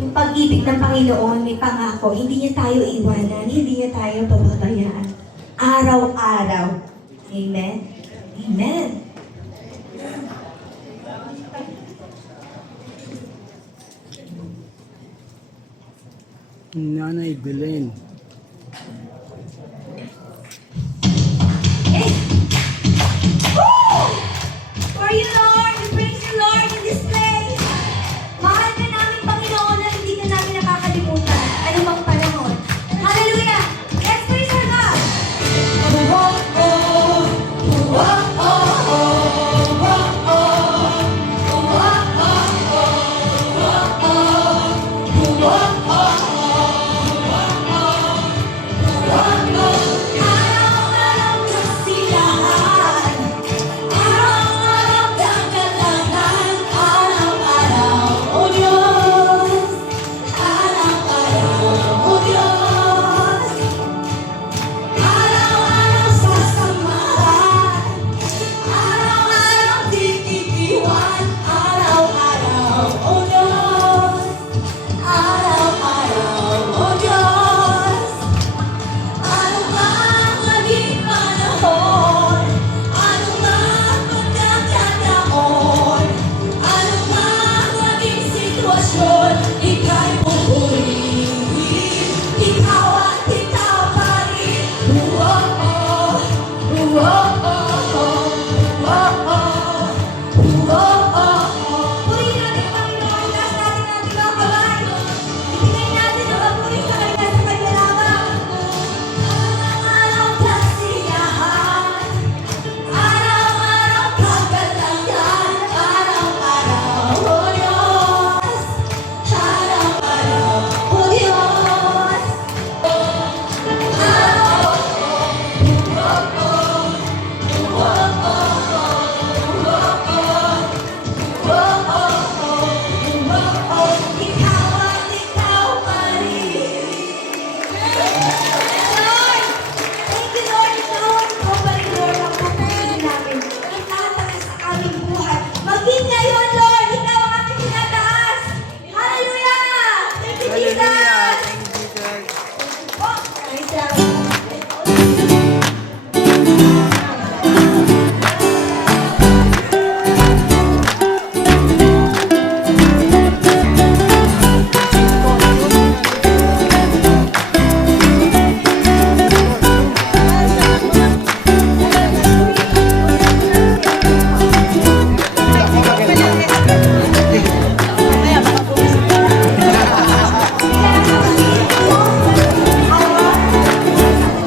Yung pag-ibig ng Panginoon may pangako, hindi niya tayo iwanan, hindi niya tayo pababayaan. Araw-araw. Amen? Amen. Nanay Belen. Hey! Woo! For you, Lord, we praise you, Lord, in this place. Mahal ka namin, Panginoon, na hindi ka namin nakakalimutan. Anumang panahon. Hallelujah! Let's praise our God! Araw-araw kasiyahan, araw-araw kagalakan, araw-araw, O Diyos, araw-araw, O Diyos, araw-araw sasamahan, araw-araw titiwan, araw-araw, O Diyos, araw-araw, O Diyos. Ano mang maging panahon, ano mang pagkakataon, ano mang maging sitwasyon, ika'y pupurihin, ikaw at ikaw pa rin. Oh-oh, oh-oh, oh-oh, oh-oh. Purihin natin ang Panginoon, taas natin ang ating mga kamay. Ibigay natin ang papuri sa Kanya sa Kanya lamang. Araw-araw kasiyahan, araw-araw kagalakan, araw-araw, O Diyos, araw-araw, O Diyos. Ikaw at ikaw pa rin. Lord! Thank you, Lord. Ikaw at ikaw pa rin, Lord, ang pupusin namin. Itataas sa aming buhay. Maging ngayon, Lord, ikaw ang aming tinataas. Hallelujah! Thank you, Jesus! Oh, praise God.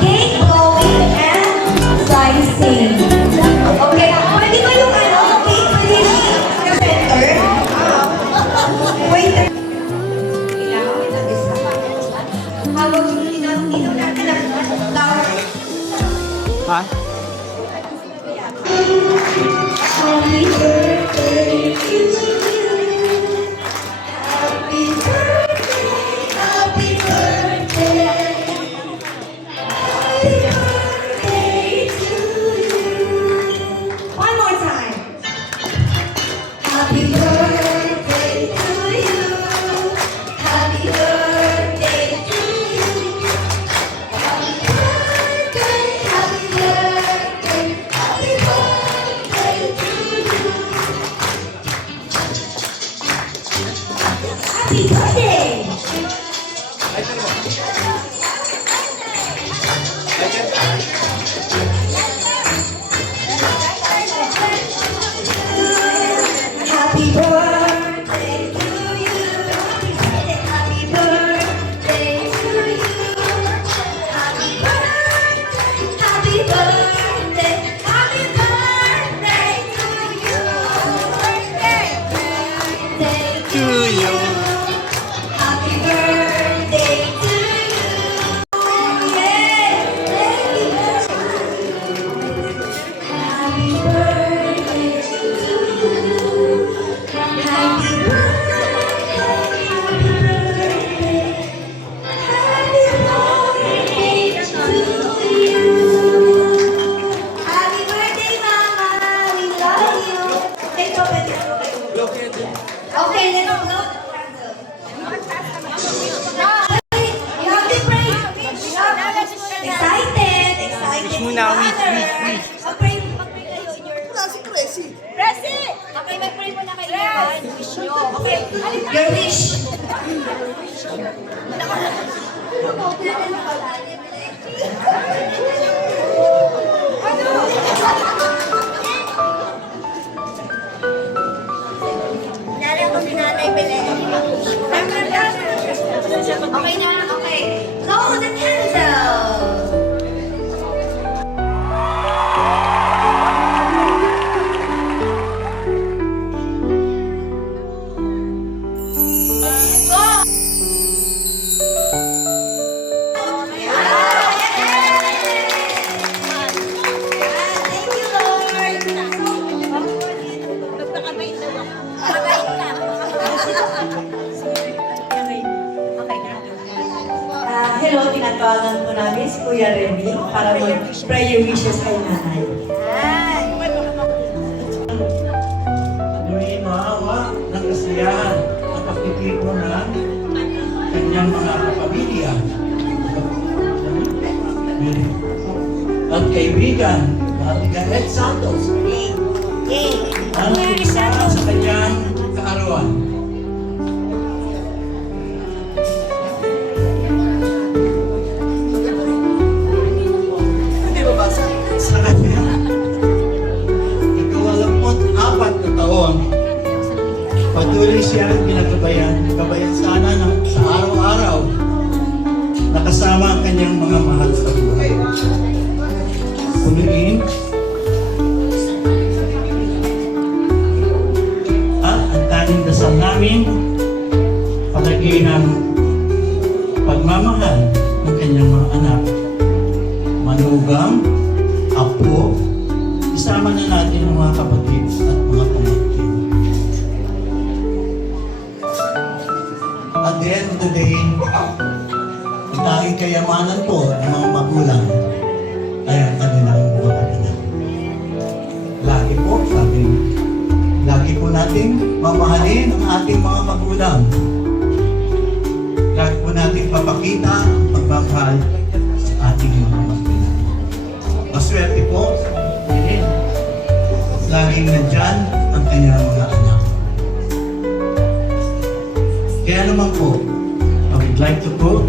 Keep going and slicing. Okay, pwede ba yung cake please? Sa center? Wait. Kailangan kita isa. Habang ino natin ang flower. Ha? Happy birthday to you. Happy birthday, happy birthday. Happy birthday to you. One more time. Happy birthday to you. Happy birthday to you. Happy birthday, happy birthday, happy birthday to you. Happy birthday. Happy birthday to you. Happy birthday to you. Happy birthday, happy birthday, happy birthday to you. Birthday to you. Happy birthday to you. Yay! Thank you. Happy birthday to you. Happy birthday, happy birthday, happy birthday to you. Happy birthday, Mama. We love you. Okay, let's go. Your wish. Nala ko si Nanay Belen. Okay na, okay. Blow the candle. Thank you, Lord. Hello, tinatawagan po namin si Kuya Remy para mag-prayer wishes kay nanay. May maawa ng kasiyahan at pagtitipon ng kanyang mga kapamilya at kaibigan na Atigan Ed Santos ang isa sa kanyang kaarawan. Sa kanyang ika-84 na taon, patuloy siyang gabayan sana sa araw-araw nakasama ang kanyang mga mahal sa buhay. Punuin at ang tanging dasal namin palagi ng pagmamahal ng kanyang mga anak, manugang, apo, isama na natin ang mga kapatid at mga pamangkin. At the end of the day, ang tanging kayamanan po ng mga magulang ay ang kanilang mga anak. Lagi po natin mamahalin ang ating mga magulang. Lagi po natin papakita ang pagmamahal sa ating mga magulang. Maswerte po, laging nandyan ang kanyang mga anak. Kaya naman po, I would like to quote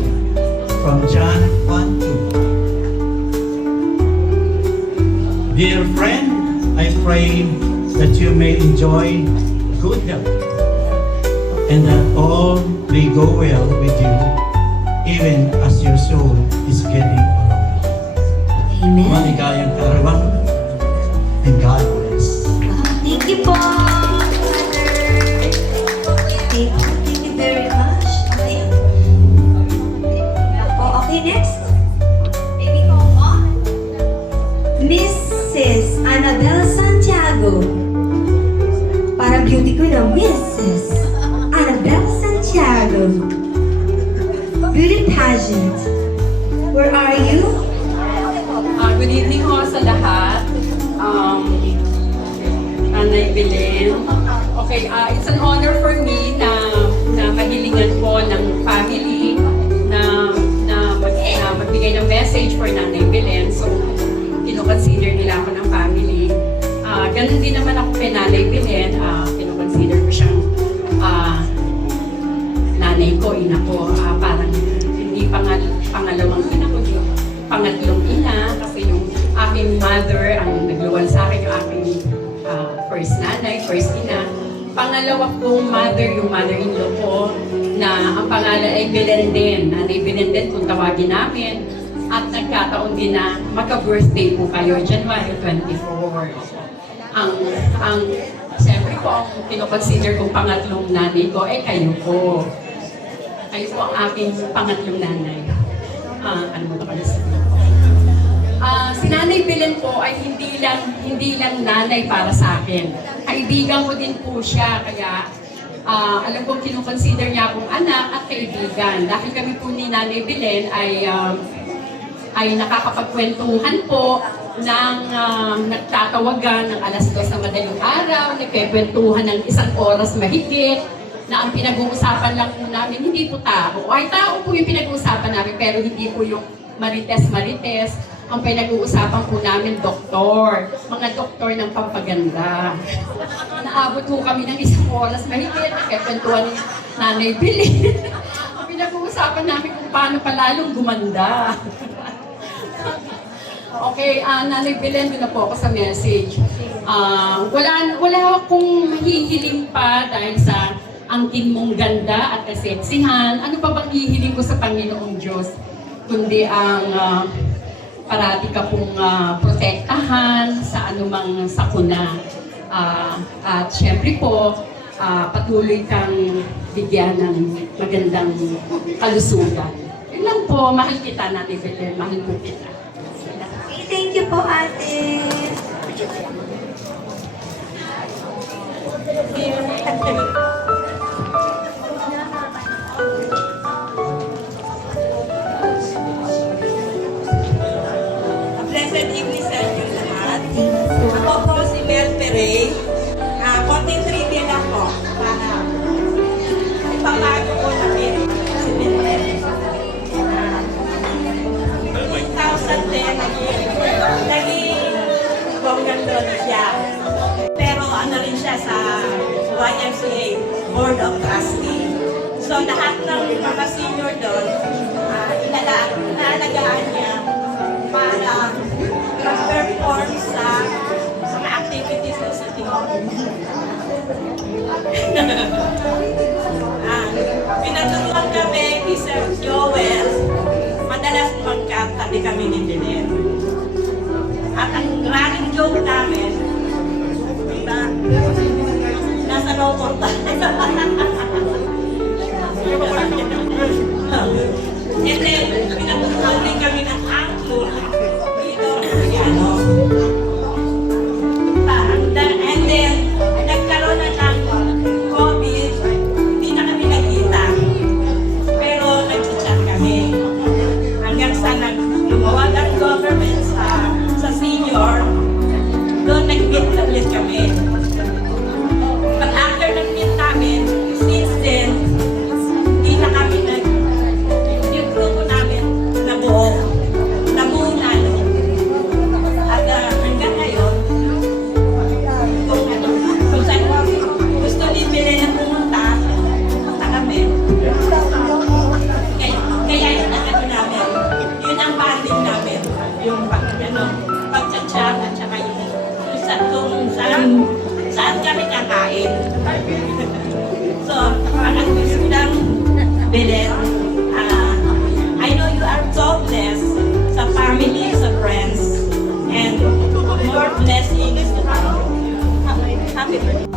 from John 1:2. Dear friend, I pray that you may enjoy good health and that all may go well with you, even as your soul is getting along. Amen. Maligayang kaarawan and God bless. Thank you po, Father. Thank you very much. Okay. Okay, next. Baby ko mo. Mrs. Annabel Santiago. Para beauty ko na, Mrs. Annabel Santiago. Beauty pageant. Where are you? Good evening ho sa lahat. Nanay Belen. Okay, it's an honor for me na mahilingan po ng family na magbigay ng message for Nanay Belen. So, kino-consider nila ako ng family. Ganun din naman ako kay Nanay Belen. Kino-consider ko siyang nanay ko, ina ko. Parang hindi pangalawang ina ko, pangatlong ina, kasi yung aking mother ang nagluwal sa akin, yung aking first nanay, first ina. Pangalawa kong mother, yung mother-in-law ko, na ang pangalan ay Belen din. Nanay Belen din kung tawagin namin. At nagkataon din na magka-birthday po kayo, January 24. Siyempre po, ang kinoconsider kong pangatlong nanay ko, kayo po. Kayo po ang aking pangatlong nanay. Ano mo na pala sabihin? Si Nanay Belen po ay hindi lang nanay para sa akin. Kaibigan ko din po siya, kaya alam kong kinukonsider niya akong anak at kaibigan. Dahil kami po ni Nanay Belen ay nakakapagkwentuhan po ng nagtatawagan ng alas 2 na madaling araw, nagkikwentuhan ng 1 oras mahigit, na ang pinag-uusapan lang po namin, hindi po tao. Ay tao po yung pinag-uusapan namin, pero hindi po yung marites-marites. Ang pinag-uusapan po namin, doktor. Mga doktor ng pampaganda. Naabot po kami ng isang oras mahigit. Kaya kwentuhan ni Nanay Billy. Ang pinag-uusapan namin kung paano palalong gumanda. Okay, Nanay Billy, doon na po ako sa message. Wala akong mahihiling pa dahil sa angkin mong ganda at kaseksihan. Ano pa bang hihiling ko sa Panginoong Diyos? Kundi ang parati ka pong protektahan sa anumang sakuna. At syempre po, patuloy kang bigyan ng magandang kalusugan. Yun lang po, mahal kita natin, Belen. Mahal po kita. Okay, thank you po, ate. Blessed evening sa inyo lahat. Ako po si Mel Perey. Konting trivia lang po para ipapago ko namin si Mel Perey. 2010, naging bonggang doon siya. Pero ano rin siya sa YMCA, Board of Trustee. So lahat ng mga senior doon, inaalagaan niya para perform sa mga activities ng City Hall. Pinaturuan kami ni Sir Joel, madalas magkatabi kami ni Jeanette. At ang running joke namin, diba, nasa loob tayo. And then, pinatutunan din kami ng angklung dito sa piano. And then, nagkaroon na ng COVID, hindi na kami nagkita. Pero nag-chat kami. Hanggang sa lumawag ang government sa senior, doon nag-meet ulit kami. But after nag-meet namin, since then, hindi na kami yung grupo namin nabuo na. At hanggang ngayon, kung saan gusto ni Belen na pumunta kami. Kaya yun ang ano namin, yun ang banding namin, yung pagchat-chat at saka kung saan kami kakain. So, ang gusto lang, Belen, I know you are so blessed sa family, sa friends, and more blessings to come. Happy birthday.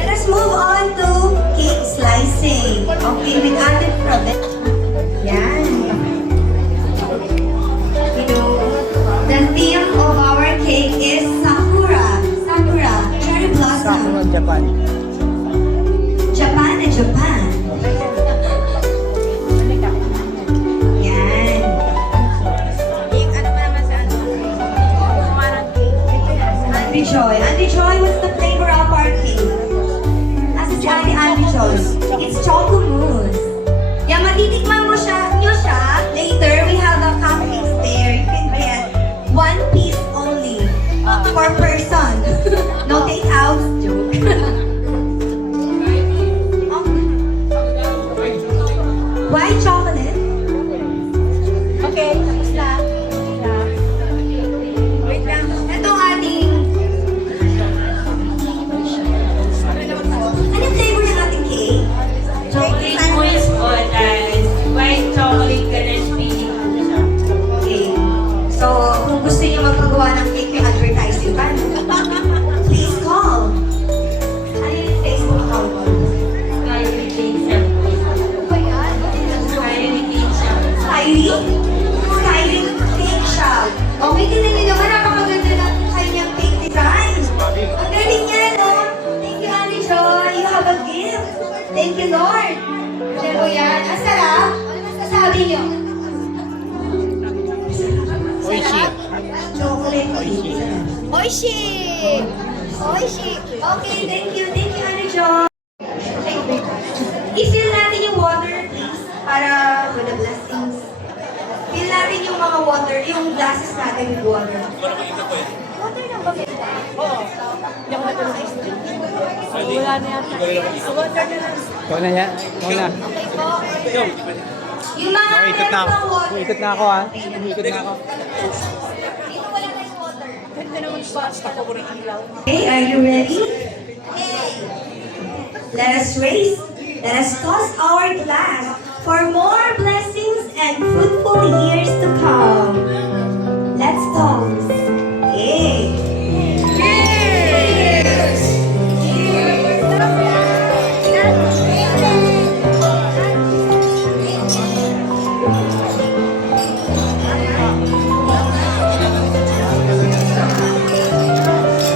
Let us move on to cake slicing. Okay, with Ate Probet. Yan. The theme of our cake is Sakura. Sakura, cherry blossom. Japan. Japan and Japan. Yan. Auntie Joy. Auntie Joy, what's the flavor of our cake? Nasa si Auntie Joy. It's choco mousse. Yan, matitikman mo nyo siya. Later, we have a cupcakes there. You can get one piece only per person. No take out. Joke. White chocolate. Okay, tapos na. Wait lang. Ito ating... Anong flavor ng ating cake? Chocolate mousse po, guys. White chocolate ganache filling. Okay. So, kung gusto niyo magpagawa ng cake, may advertising pa. Please call. Ano yung Facebook account mo? Kylie? Kylie Cake Shop. Okay, tingnan niyo naman, napakaganda ng kanyang cake design. Ang galing niya, no? Thank you, Annie Joy. You have a gift. Thank you, Lord. Ano po yan? Ang sarap. Ano masasabi niyo? Oishi. Chocolate cake. Oishi! Oishi! Okay, thank you. Thank you, Annie Joy. I-fill natin yung water, please, para for the blessings. water, yung glasses natin with water. Water na ba? Ikaw na yan. Ikaw na. Yung mga Ikot na ako. meron ng water. Ikot na ako ha. Ikot na ako. Dito wala tayong water. Okay, are you ready? Let us raise, let us toss our glass for more blessings and fruitful years to come. Let's toss. Yay! Cheers!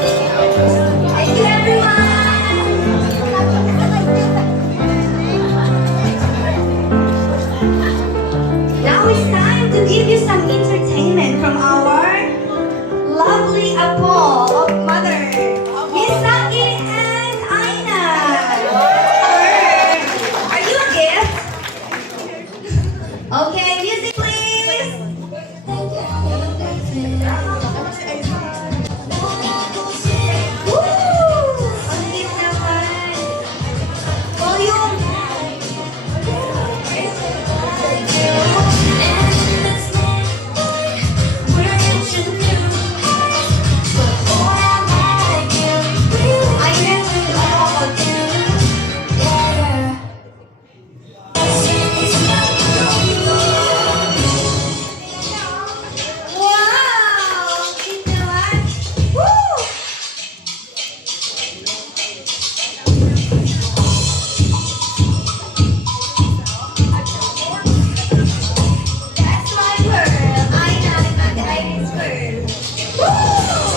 Thank you, everyone! Now it's time to give you some entertainment from our lovely Apo of Mother, Misaki and Aina. Are you a gift? Okay, music please. Woo! Ang cute naman. Volume. Wow! Cute naman. Woo! That's my girl. Aina's girl. Woo!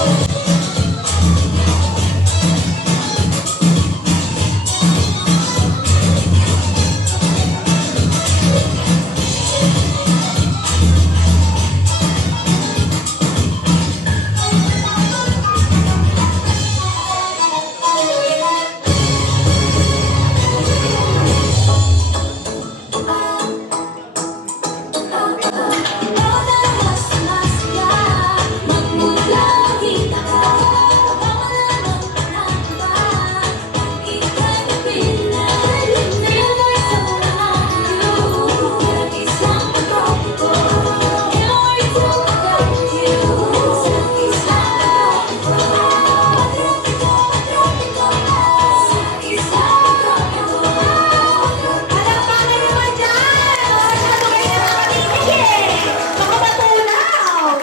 Palakpakan naman dyan! Masyado kayo nakakatingin eh! Baka matunaw!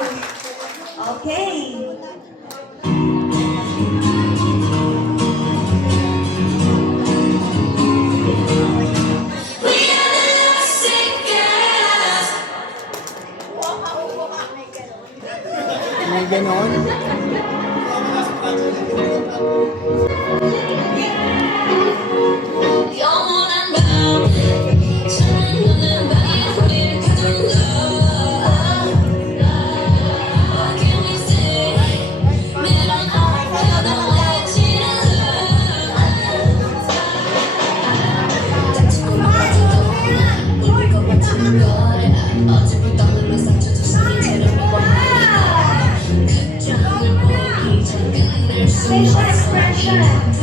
Okay. May ganon. Facial expression.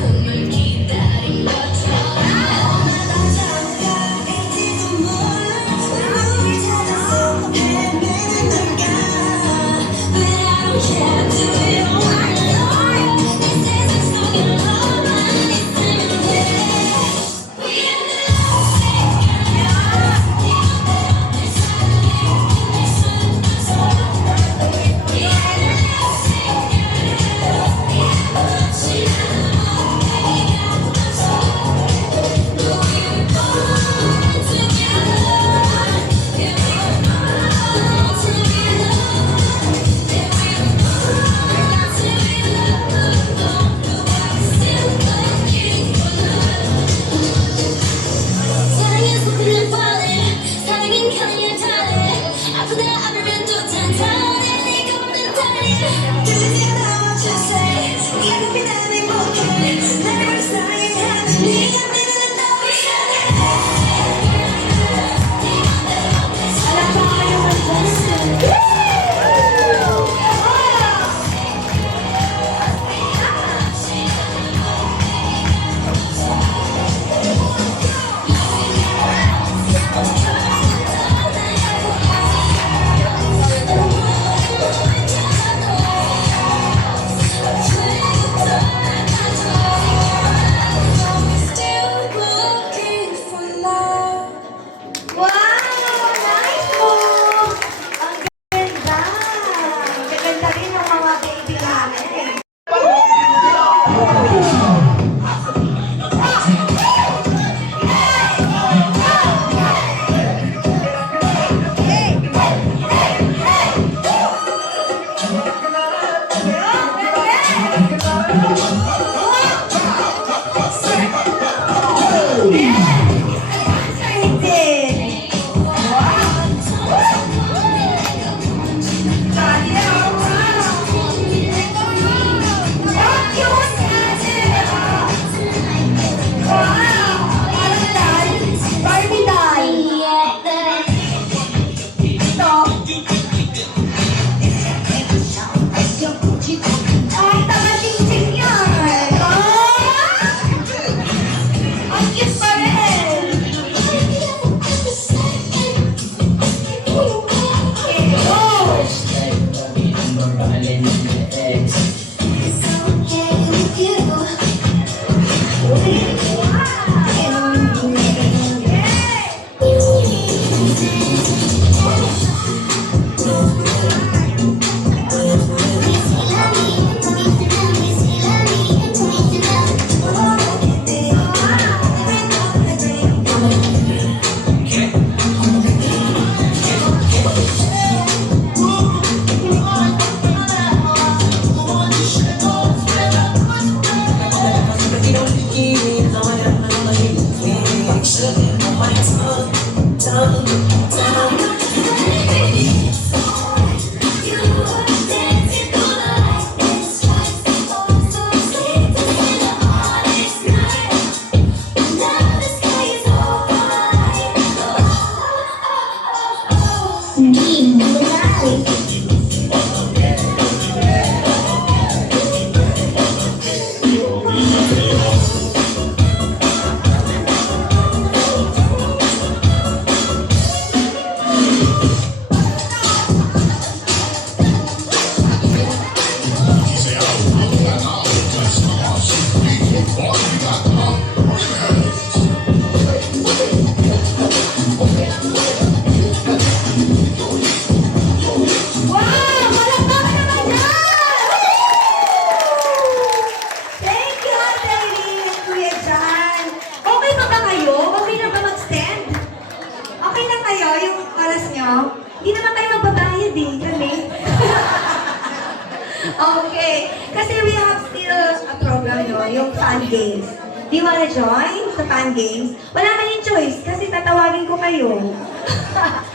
kasi we have still a program, no? Yung fan games. Do you wanna join sa fan games? Wala kayong choice kasi tatawagin ko kayo.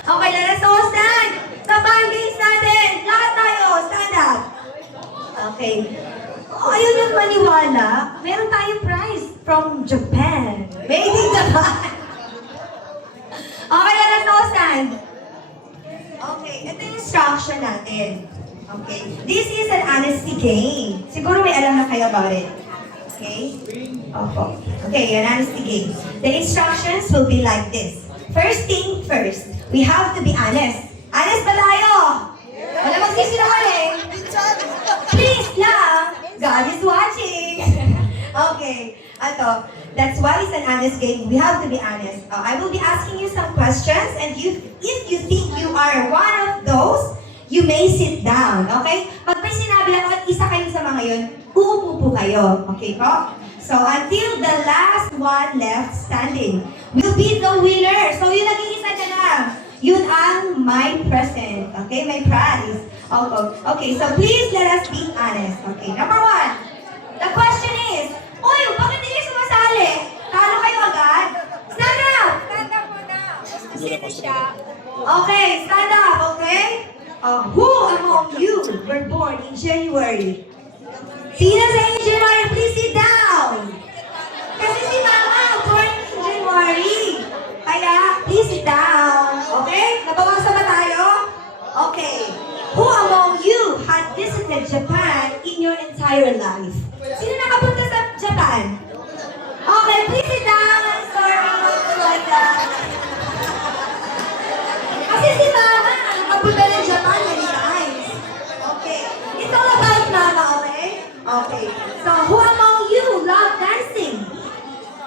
Okay, let us all stand! Sa fan games natin! Lahat tayo! Stand up! Okay. Oh, ayaw nyo maniwala. Meron tayong prize from Japan. Made in Japan. Okay, let us all stand. Okay, ito yung instruction natin. Okay, this is an honesty game. Siguro may alam na kayo about it. Okay? Opo. Okay, an honesty game. The instructions will be like this. First thing first, we have to be honest. Honest ba tayo? Wala magsisinungaling. Please lang. God is watching. Okay. That's why it's an honest game. We have to be honest. I will be asking you some questions, and if you think you are one of those, you may sit down. Okay? Pag may sinabi lang at isa kayo sa mga yun, uupo po kayo. Okay po? So, until the last one left standing will be the winner. So, yung nag-iisa na lang, yun ang my present. Okay? My prize. Okay, so please let us be honest. Okay, number one. The question is, Uy, bakit hindi kayo sumasali? Talo kayo agad? Stand up! Stand up muna. Sino siya? Okay, stand up, okay? Who among you were born in January? Sino sa inyo January? Please sit down. Kasi si Mama, born in January. Kaya, please sit down. Okay? Nabawasan ba tayo? Okay. Who among you had visited Japan in your entire life? Sino nakapunta sa Japan? Okay, please sit down. I'm sorry. Like that. Kasi si Mama, nakapunta ng Japan many times. Okay. It's all about Mama, okay? Okay. So, who among you love dancing?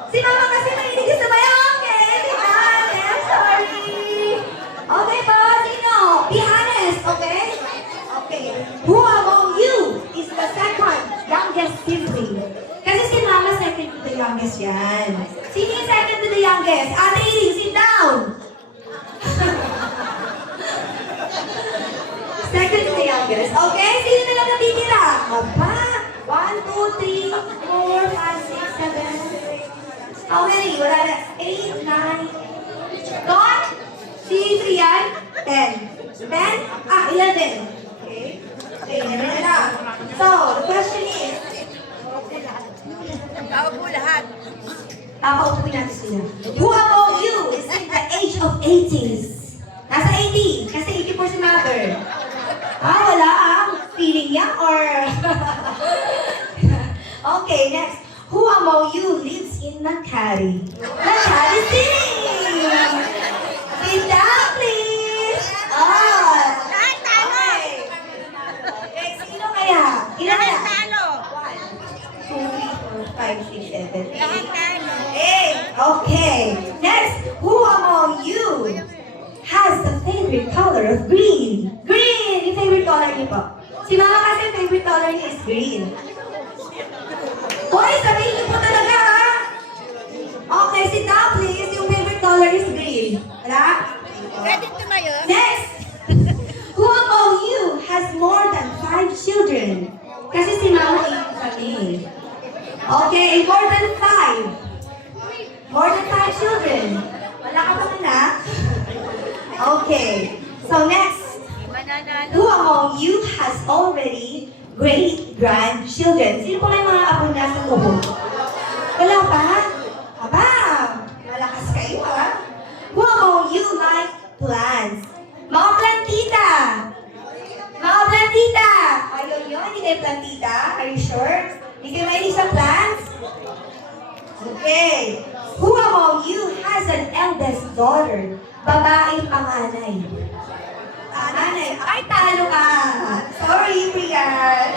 Si Mama kasi mahilig sa bayo. Okay, si Mama. I'm sorry. Okay po, sino? Be honest, okay? Okay. Who among you is the second youngest sibling? Kasi si Mama second to the youngest yan. Sino yung second to the youngest? Ate Iring, sit down! Second to the youngest. Okay? Sino na lang natitira? Aba! 1, 2, 3, 4, 5, 6, 7. How many? Wala na. 8, 9. Gone? Si 3 yan? 10. 10? 11. Okay? Okay, never na. So, the question is, Paupo natin sila. Who among you is in the age of 80s? Nasa 80, kasi 80 si mother. Wala feeling niya or... Okay, next. Who among you lives in Nagcari? Nagcari City! Sit down, please! Okay. Okay, sino kaya? Ilan kaya? 1, 2, 3, 4, 5, 6, 7, 8. Okay. Next, who among you has the favorite color of green? Green! Yung favorite color niyo po. Si Mama kasi favorite color niya is green. Hoy, sabihin niyo po talaga ha? Okay, sit down please. Yung favorite color is green. Wala? Pwede tumayo? Next! Who among you has more than 5 children? Kasi si Mama 8 kami. Okay, more than 5. More than 5 children. Wala ka bang anak? Okay. So next. Who among you has already great-grandchildren? Sino po may mga apo na sa kubo? Wala pa? Aba, malakas kayo ha? Who among you like plants? Mga plantita! Mga plantita! Ayun yun, hindi kayo plantita? Are you sure? Hindi kayo mahilig sa plants? Okay. Who among you has an eldest daughter? Babaeng panganay. Nanay, ay talo ka! Sorry, Priyan.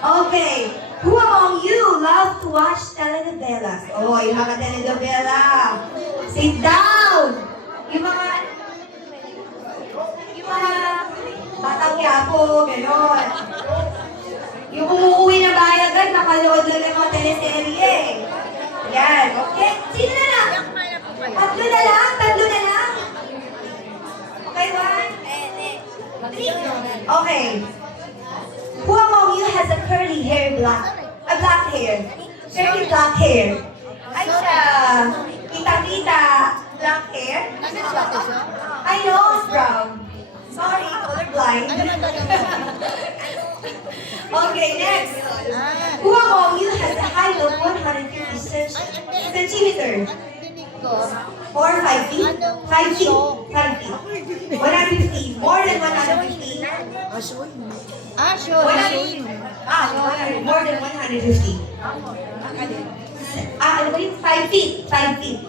Okay. Who among you love to watch telenovelas? Oh, yung mga telenovela. Sit down! Yung mga Batang Quiapo, gano'n. Yung umuwi na bayagan, nakalood lang ng mga teleserye. Yan, okay? Sino na lang? Tatlo na lang? Tatlo na lang? Okay, 1, 3. Okay. Who among you has a curly hair, black hair. Curly black hair. Ay siya, kita-kita, black hair. I know, it's brown. Sorry, colorblind. Okay, next. Who among you has a height of 150 centimeters? Or 5 feet? 5 feet. 5 feet. 150. More than 150. Sure. 100. More than 150. Ano ba yun? 5 feet. 5 feet.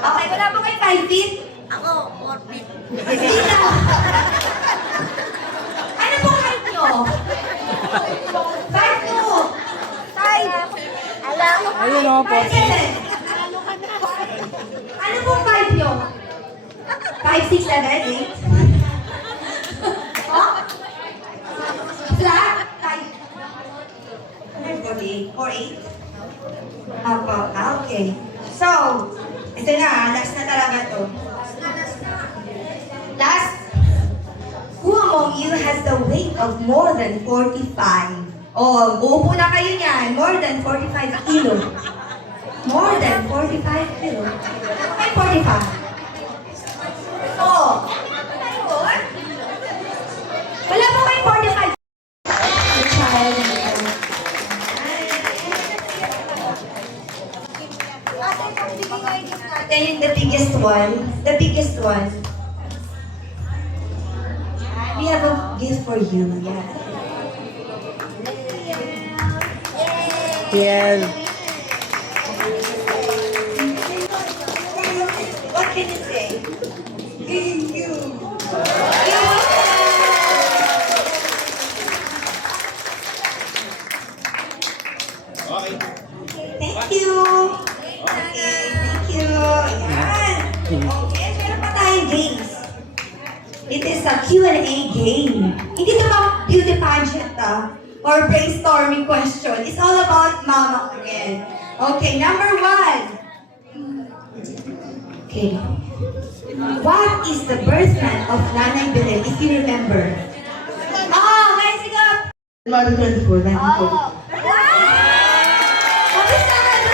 Okay, wala po kayo 5 feet? Ako, 4 feet. Hindi na. Ano po height nyo? 5'2". Alam mo. Ayun o, po. 5'7". Ano po 5 nyo? 5, 6, 7, 8? Oh? Flat? 5. 4, 8? Okay. So, ito na, last na talaga to. Last. Who among you has the weight of more than 45? Oh, uupo na kayo niyan. More than 45 kilo. More than 45 kilo. Ay, 45. Oh. Wala po kayo 45. Then the biggest one. The biggest one. We have a gift for you. Yeah. TL. What can you say? Thank you. Thank you. Okay, thank you. Ayan. Okay, meron pa tayong games. It is a Q&A game. Hindi ito mga beauty pageant or brainstorming question. It's all about mama again. Okay, number 1. Okay. What is the birth month of Nanay Belen, if you remember? Okay, sige. January 24, 1940.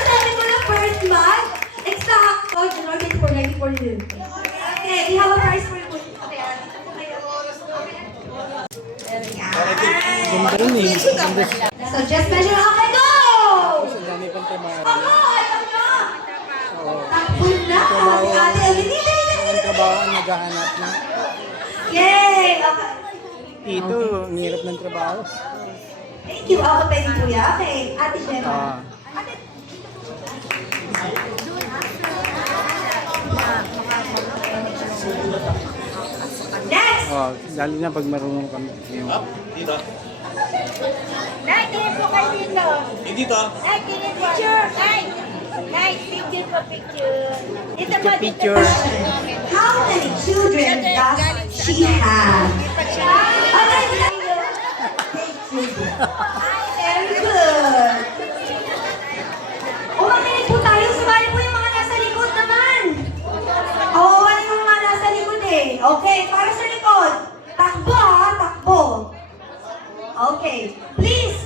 Sabi ko na first month. Exacto. January 24, 1942. Okay, we have a prize for you. Okay, dito po kayo. Ganda rin eh. Ganda. So just measure. Okay, go! Ang dami pang trabaho. Ako, alam nyo. Takbo na. Si Ate Ellie. Ang trabaho ang naghahanap na. Yay! Okay. Ito, ang hirap ng trabaho. Thank you. Ako tayo kuya. Okay, Ate Gemma. Ah. Next! Oh, lalo na pag marunong kami. Yung, Nay, tingin po kayo dito. Dito. Nay, tingin po. Picture. Nay, picture po, picture. Dito po, dito po. picture. How many children does she have? Okay, very good. Makinig po tayo. Sumali po yung mga nasa likod naman. Wala yung mga nasa likod eh. Okay, para sa likod. Takbo ha, takbo. Okay, please.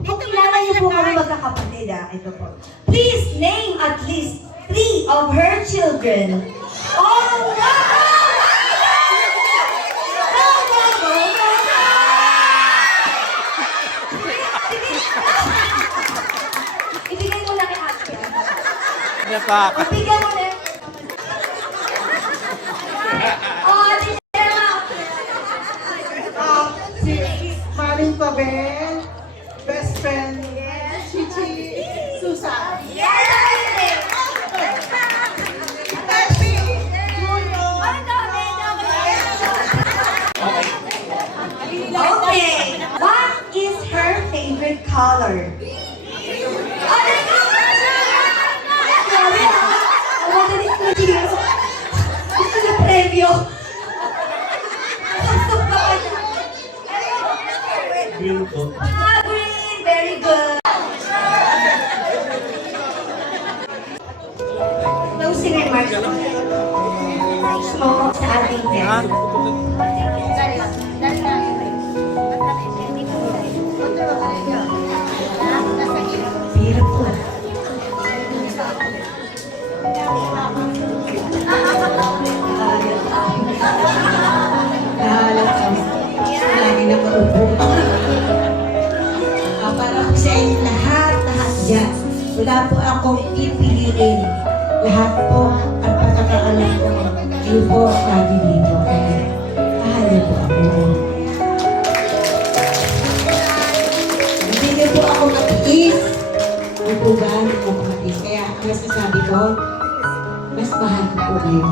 Kung kilala niyo po kami magkakapatid ito po. Please name at least 3 of her children. Oh, no! Go, go, go, go, go! Ibigay mo na kay Ate. Napak. Ibigay mo na. Ate Gemma. Si Maring Pabel, best friend, Chichi, Susan. Yes! Okay. What is her favorite color? Gusto na preview. Green po. Green. Very good. Closing remarks. Smoke sa ating Ha? guest. Dali na. akong pipiliin. Lahat po at pagkakaalam ko, kayo po lagi dito. Kaya mahal niyo po ako. Hindi niyo po ako matiis. Ang po ba, hindi po ako matiis. Kaya ang masasabi ko, mas mahal ko po kayo.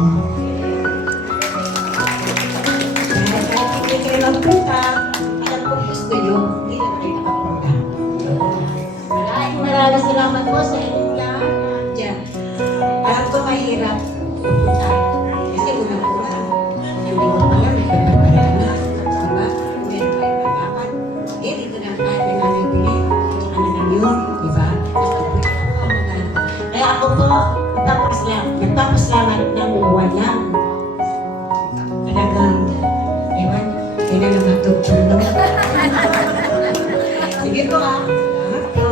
Kaya kahit hindi kayo magpunta, alam ko gusto niyo, hindi na kayo nakapunta. Maraming salamat po sa inyong lahat. Diyan. Alam ko mahirap punta. Kasi una-una, yung linggo pa lang, nagpapagpapayan na. Diba? Meron kayo pagkapat. Eh, dito na kahit may nanay pili. Tsaka na lang yun. Diba? Kaya ako po, nagpapasalamat ng walang talagang, ewan, yun na naman ito, chulo. Sige po ah. Salamat po.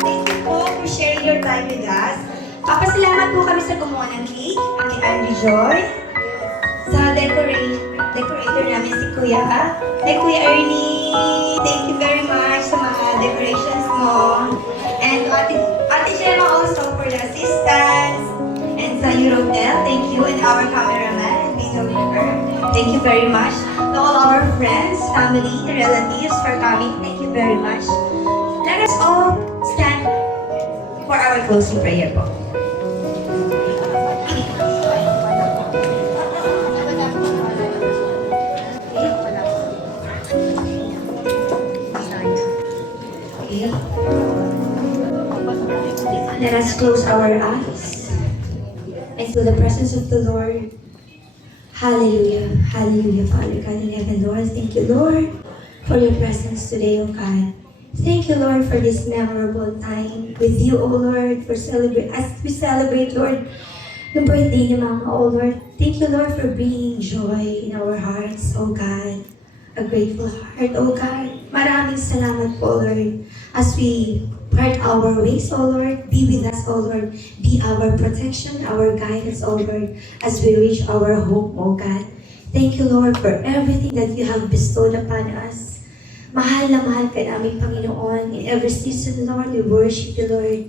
Thank you po for sharing your time with us. Papasalamat po kami sa gumawa ng cake, Ate Andy Joy. Sa decorator namin si Kuya. Kay Kuya Ernie, thank you very much sa mga decorations mo. And Ate Gemma also for the assistance. And sa Eurotel, thank you. And our cameraman, Vito River, thank you very much. To all our friends, family, relatives for coming, thank you very much. Let us all stand for our closing prayer po. Okay. Let us close our eyes into the presence of the Lord. Hallelujah. Hallelujah, Father God in heaven, Lord. Thank you, Lord, for your presence today, O God. Thank you, Lord, for this memorable time with you, O Lord, as we celebrate, Lord, the birthday ni Mama, O Lord. Thank you, Lord, for bringing joy in our hearts, O God. A grateful heart, O God. Maraming salamat po, Lord, as we part our ways, O Lord. Be with us, O Lord. Be our protection, our guidance, O Lord, as we reach our home, O God. Thank you, Lord, for everything that you have bestowed upon us. Mahal na mahal ka namin, Panginoon. In every season, Lord, we worship you, Lord.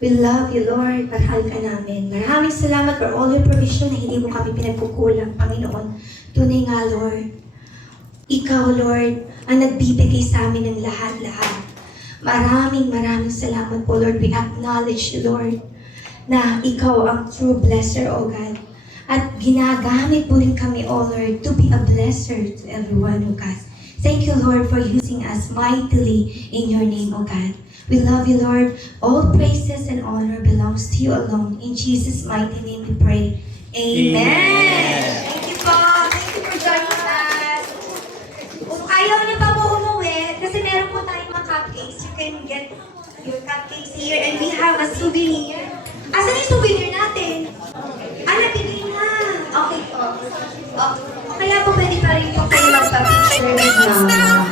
We love you, Lord. Mahal ka namin. Maraming salamat for all your provision na hindi mo kami pinagkukulang, Panginoon. Tunay nga, Lord. Ikaw, Lord, ang nagbibigay sa amin ng lahat-lahat. Maraming salamat po, Lord. We acknowledge you, Lord, na ikaw ang true blesser, O God. At ginagamit po rin kami, O Lord, to be a blesser to everyone, O God. Thank you, Lord, for using us mightily in your name, O God. We love you, Lord. All praises and honor belongs to you alone. In Jesus' mighty name we pray. Amen. Thank you po. Thank you for joining us. Kung ayaw niyo pa po umuwi, kasi meron po tayong mga cupcakes. You can get your cupcakes here and we have a souvenir. Asan yung souvenir natin? Nabigay na. Okay po. Kaya po pwede pa rin po kayo magpa-picture with Mama.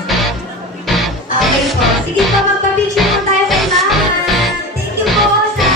Okay po. Sige po, magpa-picture po tayo kay Mama. Thank you po sa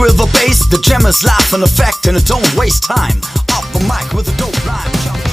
with the bass, the jammers laugh and effect, and it don't waste time. Off the mic with a dope rhyme.